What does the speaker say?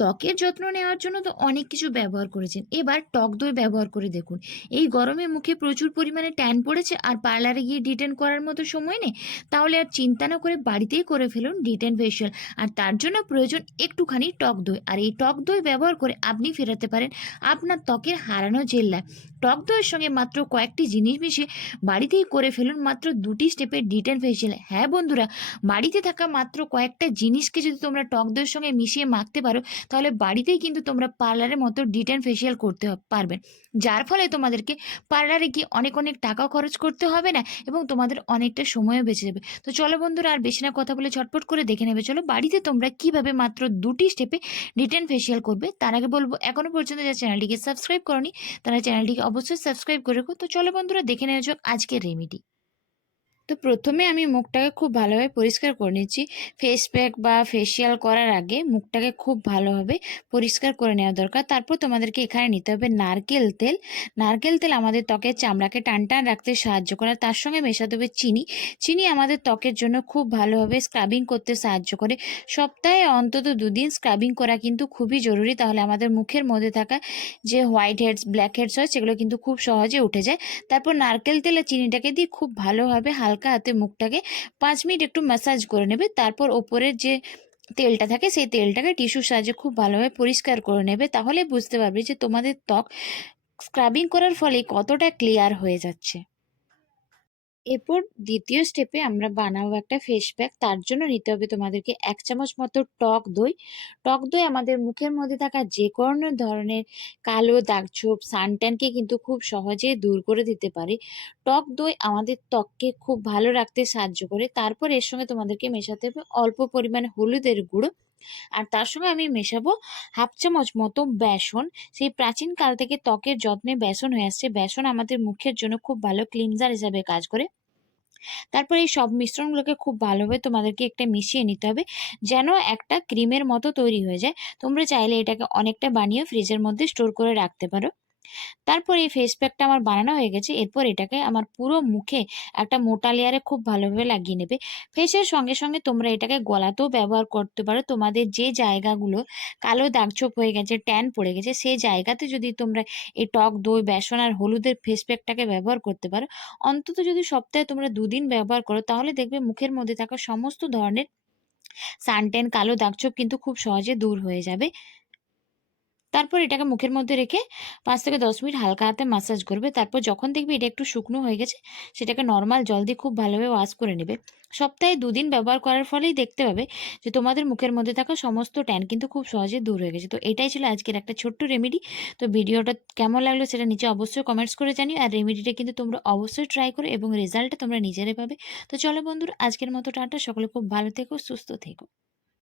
ত্বকের যত্ন নেওয়ার জন্য তো অনেক কিছু ব্যবহার করেছেন, এবার টক দই ব্যবহার করে দেখুন। এই গরমে মুখে প্রচুর পরিমাণে ট্যান পড়েছে আর পার্লারে গিয়ে ডিটেন করার মতো সময় নেই, তাহলে আর চিন্তা না করে বাড়িতেই করে ফেলুন ডিটেন ফেশিয়াল। আর তার জন্য প্রয়োজন একটুখানি টক দই, আর এই টক দই ব্যবহার করে আপনি ফেরাতে পারেন আপনার ত্বকের হারানো জেল্লা। টক দইয়ের সঙ্গে মাত্র কয়েকটি জিনিস মিশিয়ে বাড়িতেই করে ফেলুন মাত্র 2টি স্টেপের ডিটেন ফেশিয়াল। হ্যাঁ বন্ধুরা, বাড়িতে থাকা মাত্র কয়েকটা জিনিসকে যদি তোমরা টক দইয়ের সঙ্গে মিশিয়ে মাখতে পারো, তাহলে বাড়িতেই কিন্তু তোমরা পার্লারের মতো ডিটেন ফেশিয়াল করতে পারবে, যার ফলে তোমাদেরকে পার্লারে গিয়ে অনেক অনেক টাকাও খরচ করতে হবে না এবং তোমাদের অনেকটা সময়ও বেঁচে যাবে। তো চলো বন্ধুরা, আর বেশি না কথা বলে ঝটপট করে দেখে নেবে চলো বাড়িতে তোমরা কিভাবে মাত্র 2টি স্টেপে ডিটেন ফেশিয়াল করবে। তার আগে বলবো, এখনো পর্যন্ত যারা চ্যানেলটিকে সাবস্ক্রাইব করনি তারা চ্যানেলটিকে অবশ্যই সাবস্ক্রাইব করে রাখো। তো চলো বন্ধুরা, দেখে নেওয়া যাক আজকের রেমেডি। তো প্রথমে আমি মুখটাকে খুব ভালোভাবে পরিষ্কার করে নিচ্ছি। ফেস প্যাক বা ফেসিয়াল করার আগে মুখটাকে খুব ভালোভাবে পরিষ্কার করে নেওয়া দরকার। তারপর তোমাদেরকে এখানে নিতে হবে নারকেল তেল। নারকেল তেল আমাদের ত্বকের চামড়াকে টান টান রাখতে সাহায্য করে। তার সঙ্গে মেশাতে হবে চিনি। চিনি আমাদের ত্বকের জন্য খুব ভালোভাবে স্ক্রাবিং করতে সাহায্য করে। সপ্তাহে অন্তত 2 দিন স্ক্রাবিং করা কিন্তু খুবই জরুরি, তাহলে আমাদের মুখের মধ্যে থাকা যে হোয়াইট হেডস ব্ল্যাক হেডস হয় সেগুলো কিন্তু খুব সহজে উঠে যায়। তারপর নারকেল তেল আর চিনিটাকে দিয়ে খুব ভালোভাবে হালকা হাতে মুখটাকে 5 মিনিট একটু ম্যাসাজ করে নেবে। তারপর ওপরের যে তেলটা থাকে সেই তেলটাকে টিস্যুর সাহায্যে খুব ভালোভাবে পরিষ্কার করে নেবে, তাহলে বুঝতে পারবে যে তোমাদের ত্বক স্ক্রাবিং করার ফলে কতটা ক্লিয়ার হয়ে যাচ্ছে। এরপর দ্বিতীয় স্টেপে আমরা বানাবো একটা ফেস প্যাক। তার জন্য নিতে হবে তোমাদেরকে 1 চামচ মতো টক দই। টক দই আমাদের মুখের মধ্যে থাকা যে কোনো ধরনের কালো দাগছোপ সানট্যানকে কিন্তু খুব সহজে দূর করে দিতে পারে। টক দই আমাদের ত্বককে খুব ভালো রাখতে সাহায্য করে। তারপর এর সঙ্গে তোমাদেরকে মেশাতে হবে অল্প পরিমাণে হলুদের গুঁড়ো, আর তার সঙ্গে আমি মেশাবো 1/2 চামচ মতো বেসন। সেই প্রাচীন কাল থেকে ত্বকের যত্নে বেসন হয়ে আসছে। বেসন আমাদের মুখের জন্য খুব ভালো ক্লিনজার হিসাবে কাজ করে। তারপর এই সব মিশ্রণগুলোকে খুব ভালোভাবে তোমাদেরকে একটা মিশিয়ে নিতে হবে, যেন একটা ক্রিমের মতো তৈরি হয়ে যায়। তোমরা চাইলে এটাকে অনেকটা বানিয়ে ফ্রিজের মধ্যে স্টোর করে রাখতে পারো। তারপর এই ফেস প্যাকটা আমার বানানো হয়ে গেছে। এরপর এটাকে আমার পুরো মুখে একটা মোটা লেয়ারে খুব ভালোভাবে লাগিয়ে নেবে। ফেসের সঙ্গে সঙ্গে তোমরা এটাকে গলাতেও ব্যবহার করতে পারো। তোমাদের যে জায়গাগুলো কালো দাগছোপ হয়ে গেছে, ট্যান পড়ে গেছে, সেই জায়গাতে যদি তোমরা এই টক দই বেসন আর হলুদের ফেস প্যাকটাকে ব্যবহার করতে পারো, অন্তত যদি সপ্তাহে তোমরা 2 দিন ব্যবহার করো, তাহলে দেখবে মুখের মধ্যে থাকা সমস্ত ধরনের সানট্যান কালো দাগছোপ কিন্তু খুব সহজে দূর হয়ে যাবে। তারপর এটাকে মুখের মধ্যে রেখে ৫ থেকে ১০ মিনিট হালকা হাতে ম্যাসাজ করবে। তারপর যখন দেখবে এটা একটু শুকনো হয়ে গেছে, সেটাকে নরমাল জল দিয়ে খুব ভালোভাবে ওয়াশ করে নেবে। সপ্তাহে ২ দিন ব্যবহার করার ফলেই দেখতে পাবে যে তোমাদের মুখের মধ্যে থাকা সমস্ত ট্যান কিন্তু খুব সহজে দূর হয়ে গেছে। তো এটাই ছিল আজকের একটা ছোট্ট রেমেডি। তো ভিডিওটা কেমন লাগলো সেটা নিচে অবশ্যই কমেন্টস করে জানিও। আর রেমেডিটা কিন্তু তোমরা অবশ্যই ট্রাই করো এবং রেজাল্টটা তোমরা নিজেরাই পাবে। তো চলো বন্ধুরা, আজকের মতো টাটা। সকলে খুব ভালো থেকো, সুস্থ থেকো।